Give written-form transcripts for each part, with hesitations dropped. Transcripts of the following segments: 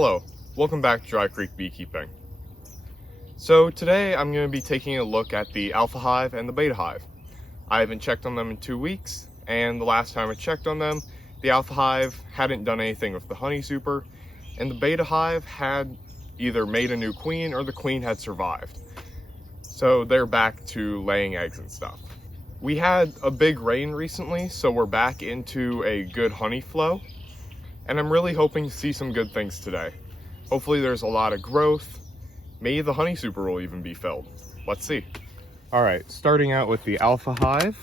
Hello, welcome back to Dry Creek Beekeeping. So today I'm going to be taking a look at the alpha hive and the beta hive. I haven't checked on them in 2 weeks, and the last time I checked on them, the alpha hive hadn't done anything with the honey super, and the beta hive had either made a new queen or the queen had survived. So they're back to laying eggs and stuff. We had a big rain recently, so we're back into a good honey flow. And I'm really hoping to see some good things today. Hopefully there's a lot of growth. Maybe the honey super will even be filled. Let's see. All right, starting out with the alpha hive.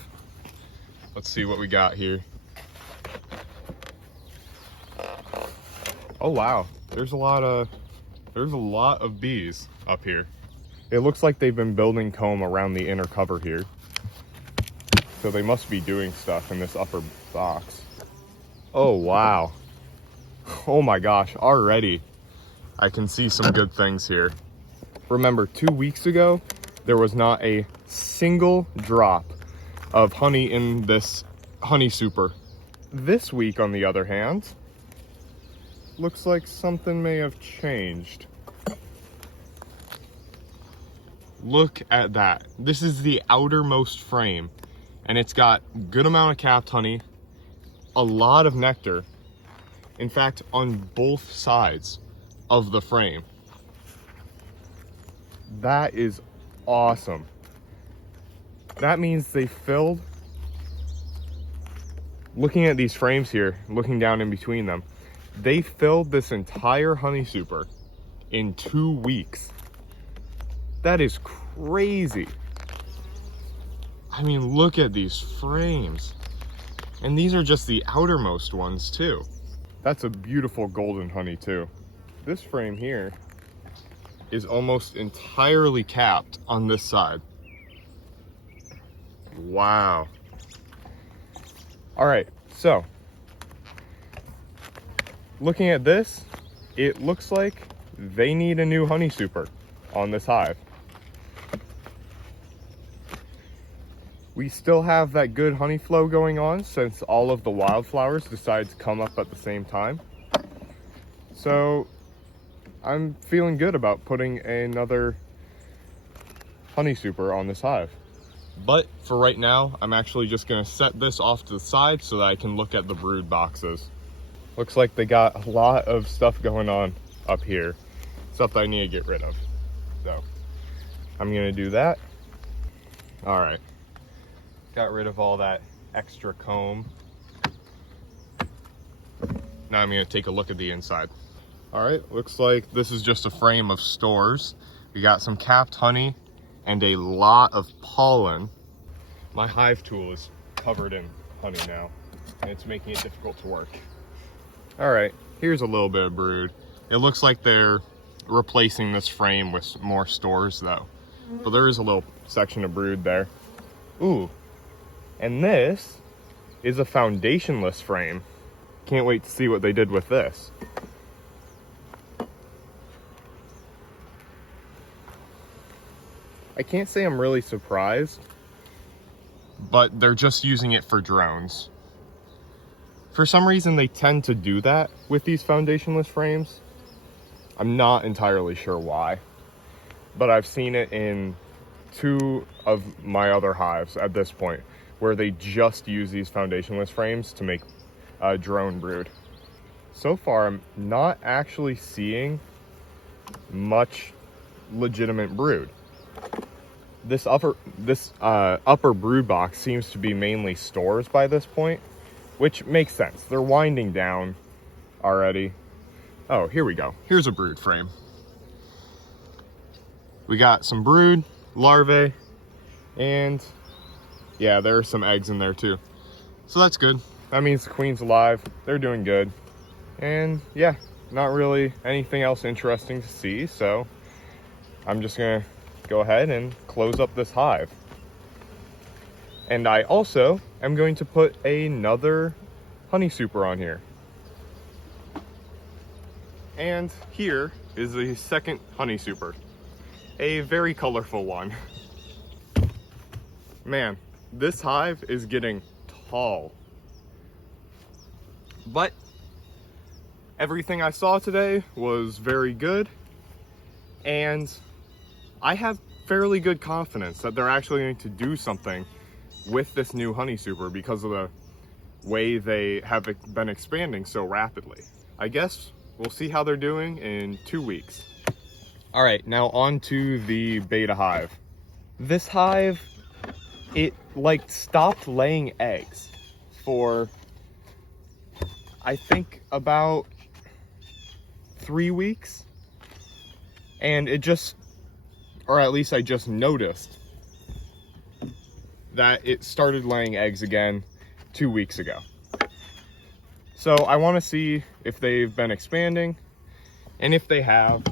Let's see what we got here. Oh wow, there's a lot of bees up here. It looks like they've been building comb around the inner cover here. So they must be doing stuff in this upper box. Oh wow. Oh my gosh, already I can see some good things here. Remember, 2 weeks ago, there was not a single drop of honey in this honey super. This week, on the other hand, looks like something may have changed. Look at that. This is the outermost frame, and it's got a good amount of capped honey, a lot of nectar. In fact, on both sides of the frame. That is awesome. That means they filled, looking at these frames here, looking down in between them, they filled this entire honey super in 2 weeks. That is crazy. I mean, look at these frames. And these are just the outermost ones too. That's a beautiful golden honey too. This frame here is almost entirely capped on this side. Wow. All right, so looking at this, it looks like they need a new honey super on this hive. We still have that good honey flow going on since all of the wildflowers decide to come up at the same time. So I'm feeling good about putting another honey super on this hive. But for right now, I'm actually just gonna set this off to the side so that I can look at the brood boxes. Looks like they got a lot of stuff going on up here, stuff that I need to get rid of. So I'm gonna do that. All right. Got rid of all that extra comb. Now I'm gonna take a look at the inside. All right, looks like this is just a frame of stores. We got some capped honey and a lot of pollen. My hive tool is covered in honey now, and it's making it difficult to work. All right, here's a little bit of brood. It looks like they're replacing this frame with more stores though. But there is a little section of brood there. Ooh. And this is a foundationless frame. Can't wait to see what they did with this. I can't say I'm really surprised, but they're just using it for drones. For some reason, they tend to do that with these foundationless frames. I'm not entirely sure why, but I've seen it in 2 of my other hives at this point, where they just use these foundationless frames to make drone brood. So far, I'm not actually seeing much legitimate brood. This upper brood box seems to be mainly stores by this point, which makes sense. They're winding down already. Oh, here we go. Here's a brood frame. We got some brood, larvae, and yeah, there are some eggs in there too. So that's good. That means the queen's alive. They're doing good. And yeah, not really anything else interesting to see. So I'm just gonna go ahead and close up this hive. And I also am going to put another honey super on here. And here is the second honey super. A very colorful one. Man, this hive is getting tall. But Everything I saw today was very good, and I have fairly good confidence that they're actually going to do something with this new honey super because of the way they have been expanding so rapidly. I guess we'll see how they're doing in 2 weeks. All right, now on to the beta hive. This hive, it like stopped laying eggs for, I think, about 3 weeks. And it just, or at least I just noticed that it started laying eggs again 2 weeks ago. So I want to see if they've been expanding, and if they have,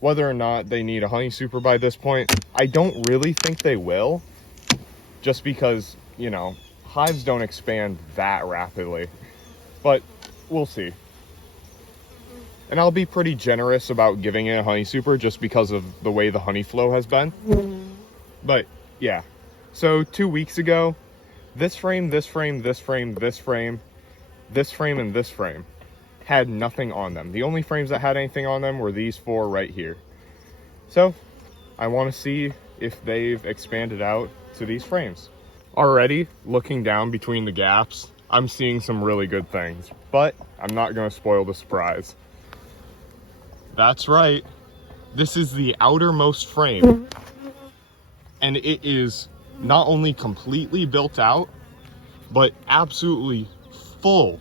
whether or not they need a honey super by this point. I don't really think they will, just because, you know, hives don't expand that rapidly, but we'll see. And I'll be pretty generous about giving it a honey super just because of the way the honey flow has been. But yeah, so 2 weeks ago, this frame, this frame, this frame, this frame, this frame, and this frame had nothing on them. The only frames that had anything on them were these 4 right here. So I want to see if they've expanded out to these frames. Already, looking down between the gaps, I'm seeing some really good things, but I'm not going to spoil the surprise. That's right. This is the outermost frame, and it is not only completely built out, but absolutely full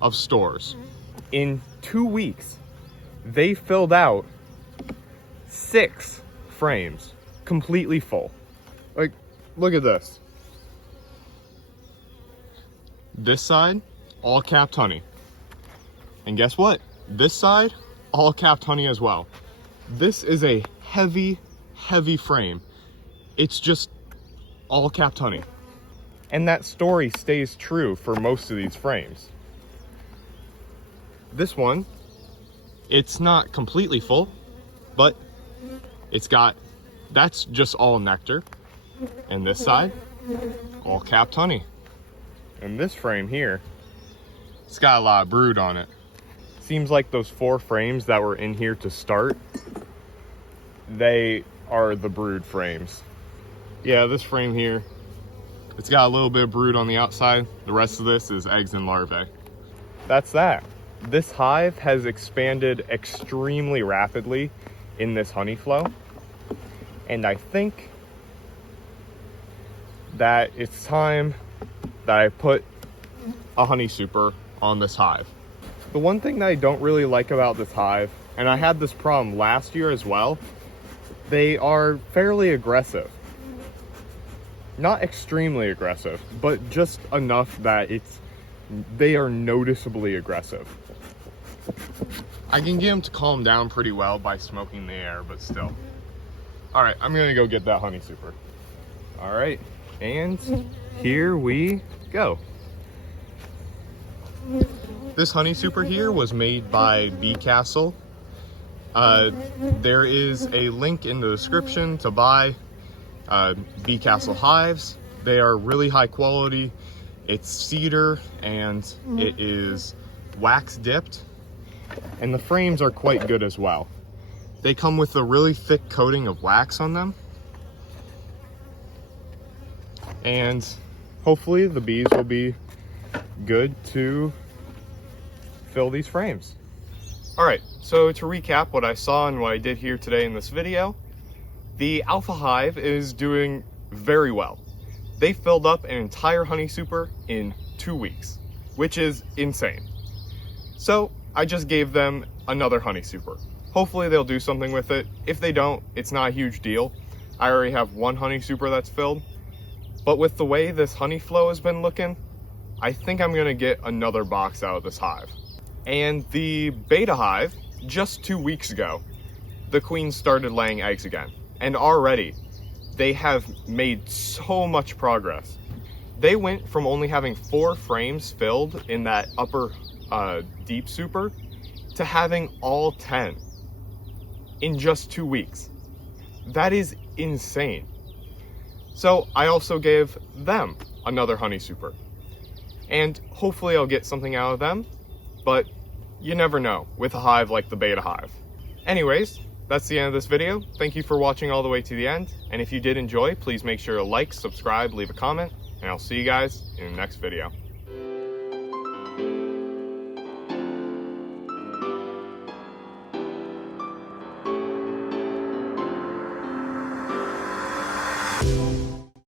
of stores. In 2 weeks, they filled out 6 frames, completely full. Like, look at this. This side, all capped honey. And guess what? This side, all capped honey as well. This is a heavy, heavy frame. It's just all capped honey. And that story stays true for most of these frames. This one, it's not completely full, but it's got, that's just all nectar. And this side, all capped honey. And this frame here, it's got a lot of brood on it. Seems like those 4 frames that were in here to start, they are the brood frames. Yeah, this frame here, it's got a little bit of brood on the outside. The rest of this is eggs and larvae. That's that. This hive has expanded extremely rapidly in this honey flow. And I think that it's time that I put a honey super on this hive. The one thing that I don't really like about this hive, and I had this problem last year as well, they are fairly aggressive. Not extremely aggressive, but just enough that they are noticeably aggressive. I can get them to calm down pretty well by smoking the air, but still. All right, I'm gonna go get that honey super. All right, and here we go. This honey super here was made by Bee Castle. There is a link in the description to buy Bee Castle hives. They are really high quality. It's cedar and it is wax dipped, and the frames are quite good as well. They come with a really thick coating of wax on them, and hopefully the bees will be good to fill these frames. All right, so to recap what I saw and what I did here today in this video, the alpha hive is doing very well. They filled up an entire honey super in 2 weeks, which is insane. So I just gave them another honey super. Hopefully they'll do something with it. If they don't, it's not a huge deal. I already have 1 honey super that's filled. But with the way this honey flow has been looking, I think I'm gonna get another box out of this hive. And the beta hive, just 2 weeks ago, the queen started laying eggs again. And already, they have made so much progress. They went from only having 4 frames filled in that upper deep super to having all 10 in just 2 weeks. That is insane. So I also gave them another honey super. And hopefully I'll get something out of them, but you never know with a hive like the beta hive. Anyways, that's the end of this video. Thank you for watching all the way to the end. And if you did enjoy, please make sure to like, subscribe, leave a comment, and I'll see you guys in the next video.